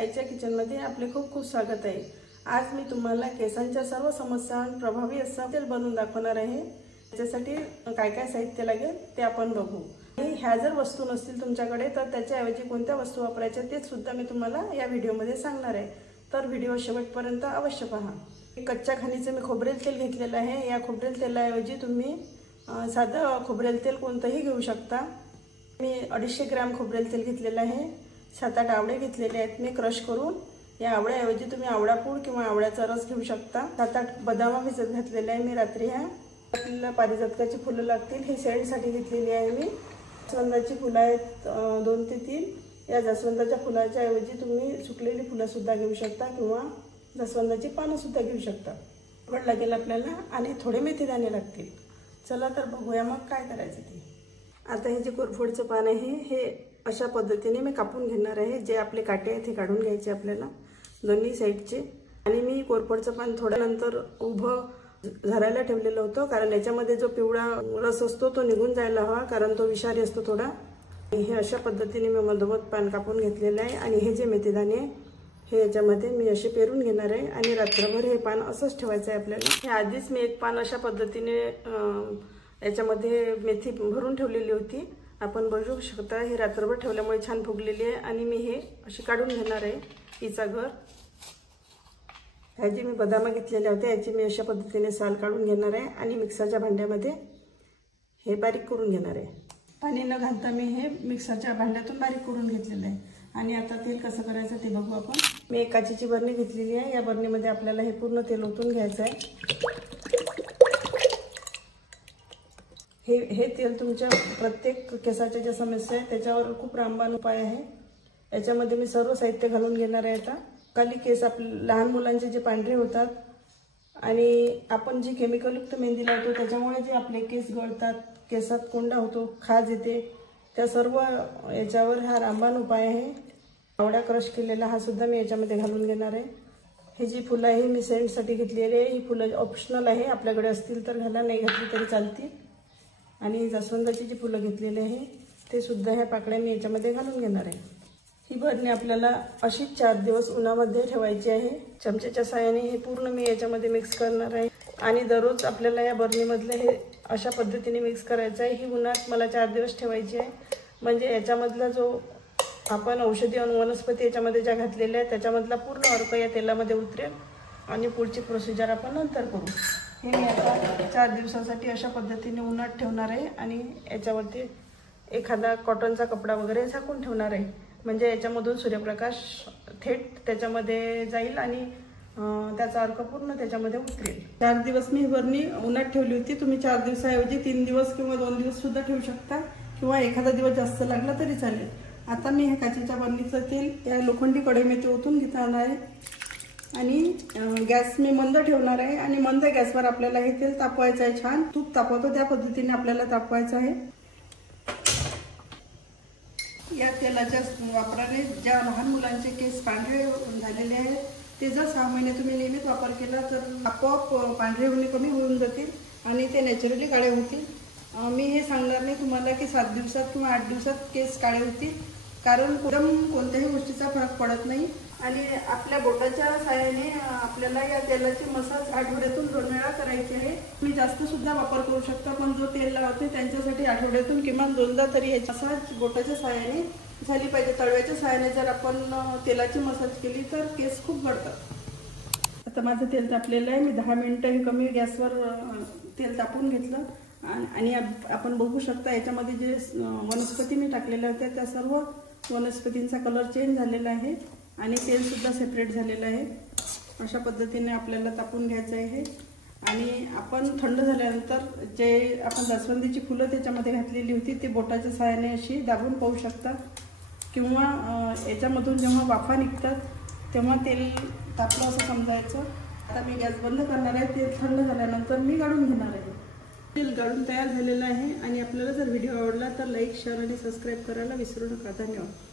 आईच्या किचनमध्ये आपले खूप खूप स्वागत आहे। आज मी तुम्हाला केसांच्या सर्व समस्यांवर प्रभावी असं तेल बनवून दाखवणार आहे। त्याच्यासाठी काय काय साहित्य लागेल ते आपण बघू। ह्या जर वस्तू नसतील तुमच्याकडे तर त्याच्याऐवजी कोणत्या वस्तू वापरायच्या ते सुद्धा मी तुम्हाला या व्हिडिओमध्ये सांगणार आहे। तर व्हिडिओ शेवटपर्यंत अवश्य पहा। कच्च्या खाणीचे मी खोबरेल तेल घेतलेलं आहे। या खोबरेल तेलाऐवजी तुम्ही साधं खोबरेल तेल कोणतंही घेऊ शकता। मी 250 ग्रॅम खोबरेल तेल घेतलेलं आहे। 7-8 आवळे घेतलेले आहेत मी क्रश करून। या आवळ्याऐवजी तुम्ही आवळा पूड किंवा आवळ्याचा रस घेऊ शकता। 7-8 बदाम भिजत घातलेले आहे मी रात्री। आपल्याला पारिजातकाची फुलं लागतील, ही सेंटसाठी घेतलेली आहे मी। जास्वंदाची फुलं आहेत 2 ते 3। या जास्वंदाच्या फुलाच्या ऐवजी तुम्ही सुकलेली फुलं सुद्धा घेऊ शकता किंवा जास्वंदाची पानं सुद्धा घेऊ शकता। गोड लागेल आपल्याला आणि थोडे मेथीदाणे लागतील। चला तर बघूया मग काय करायचं ते। आता हे जे कोरफडचं पान आहे हे अशा पद्धतीने मी कापून घेणार आहे। जे आपले काटे आहेत ते काढून घ्यायचे आपल्याला दोन्ही साइडचे। आणि मी कोरफडचं पान थोड्या नंतर उभं झरायला ठेवलेलं होतं, कारण याच्यामध्ये जो पिवळा रस असतो तो निघून जायला हवा, कारण तो विषारी असतो थोडा। हे अशा पद्धतीने मी मधोमध पान कापून घेतलेलं आहे। आणि हे जे मेथीदाणे हे याच्यामध्ये मी असे पेरून घेणार आहे आणि रात्रभर हे पान असंच ठेवायचं आहे आपल्याला। हे आधीच मी एक पान अशा पद्धतीने याच्यामध्ये मेथी भरून ठेवलेली होती, आपण बघू शकता। हे रात्रभर ठेवल्यामुळे छान फुगलेली आहे। आणि मी हे अशी काढून घेणार आहे हिचा घर। ह्याची मी बदाम घेतलेल्या होत्या, याची मी अशा पद्धतीने साल काढून घेणार आहे आणि मिक्सरच्या भांड्यामध्ये हे बारीक करून घेणार आहे। पाणी न घालता मी हे मिक्सरच्या भांड्यातून बारीक करून घेतलेलं आहे। आणि आता तेल कसं करायचं ते बघू आपण। मी एक काचेची बरणी घेतलेली आहे। या बरणीमध्ये आपल्याला हे पूर्ण तेल ओतून घ्यायचं आहे। हे तेल तुमच्या प्रत्येक केसाच्या ज्या समस्या आहेत त्याच्यावर खूप रामबाण उपाय आहे। याच्यामध्ये मी सर्व साहित्य घालून घेणार आहे। आता खाली केस लहान मुलांचे जे पांढरे होतात आणि आपण जी केमिकलयुक्त मेहंदी लावतो त्याच्यामुळे जे आपले केस गळतात, केसात कोंडा होतो, खाज येते, त्या सर्व याच्यावर हा रामबाण उपाय आहे। आवळा क्रश केलेला हा सुद्धा मी याच्यामध्ये घालून घेणार आहे। हे जी फुलं आहे मी सेंटसाठी घेतलेली आहे। ही फुलं ऑप्शनल आहे, आपल्याकडे असतील तर घाला, नाही घातली तरी चालतील। आणि जास्वंदाची जी फुलं घेतलेली आहे ते सुद्धा ह्या पाकळ्या मी याच्यामध्ये घालून घेणार आहे। ही बरणी आपल्याला अशीच 4 दिवस उन्हामध्ये ठेवायची आहे। चमच्याच्या साहाय्याने हे पूर्ण मी याच्यामध्ये मिक्स करणार आहे। आणि दररोज आपल्याला या बरणीमधलं हे अशा पद्धतीने मिक्स करायचं आहे। ही उन्हात मला 4 दिवस ठेवायची आहे, म्हणजे याच्यामधला जो आपण औषधी वनस्पती याच्यामध्ये ज्या घातलेल्या आहेत त्याच्यामधला पूर्ण अर्क या तेलामध्ये उतरेल। आणि पुढची प्रोसिजर आपण नंतर करू। हे मी आता 4 दिवसांसाठी अशा पद्धतीने उन्हात ठेवणार आहे आणि याच्यावरती एखादा कॉटनचा कपडा वगैरे झाकून ठेवणार आहे, म्हणजे याच्यामधून सूर्यप्रकाश थेट त्याच्यामध्ये जाईल आणि त्याचा अर्क पूर्ण त्याच्यामध्ये उतरेल। 4 दिवस मी ही बरणी उन्हात ठेवली होती। तुम्ही 4 दिवसाऐवजी 3 दिवस किंवा 2 दिवस सुद्धा ठेवू शकता, किंवा एखादा दिवस जास्त लागला तरी चालेल। आता मी ह्या काचेच्या बरणीचं तेल या लोखंडी कढईमध्ये ओतून घेणार आहे आणि गॅस मी मंद ठेवणार आहे। आणि मंद गॅसवर आपल्याला हे तेल तापवायचं आहे। छान तूप तापवतो त्या पद्धतीने आपल्याला तापवायचं आहे। या तेलाच्या वापराने ज्या लहान मुलांचे केस पांढरे झालेले आहेत ते जर 6 महिने तुम्ही नियमित वापर केला तर आपोआप पांढरे होणे कमी होऊन जातील आणि ते नॅचरली काळे होतील। मी हे सांगणार नाही तुम्हाला की 7 दिवसात किंवा 8 दिवसात केस काळे होतील, कारण कोणत्याही गोष्टीचा फरक पडत नाही। आणि आपल्या बोटाच्या साहाय्याने आपल्याला या तेलाची मसाज आठवड्यातून 2 वेळा करायची आहे। तुम्ही जास्त सुद्धा वापर करू शकता, पण जो तेल लावते त्यांच्यासाठी आठवड्यातून किमान 2दा तरी याची मसाज बोटाच्या साहाय्याने झाली पाहिजे। तळव्याच्या साहाय्याने जर आपण तेलाची मसाज केली तर केस खूप गळतात। आता माझं तेल तापलेलं आहे। मी 10 मिनिटं हे कमी गॅसवर तेल तापून घेतलं आणि आपण बघू शकता याच्यामध्ये जे वनस्पती मी टाकलेल्या होत्या त्या सर्व वनस्पतींचा कलर चेंज झालेला आहे आणि तेल सुद्धा सेपरेट झालेलं आहे। अशा पद्धतीने आपल्याला तापून घ्यायचं आहे। आणि आपण थंड झाल्यानंतर जे आपण जास्वंदीची फुलं त्याच्यामध्ये घातलेली होती ते बोटाच्या साहाय्याने अशी दाबून पाहू शकता, किंवा याच्यामधून जेव्हा वाफा निघतात तेव्हा तेल तापलं असं समजायचं। आता मी गॅस बंद करणार आहे। तेल थंड झाल्यानंतर मी गाळून घेणार आहे। तेल गाळून तयार झालेलं आहे। आणि आपल्याला जर व्हिडिओ आवडला तर लाईक, शेअर आणि सबस्क्राईब करायला विसरू नका। धन्यवाद।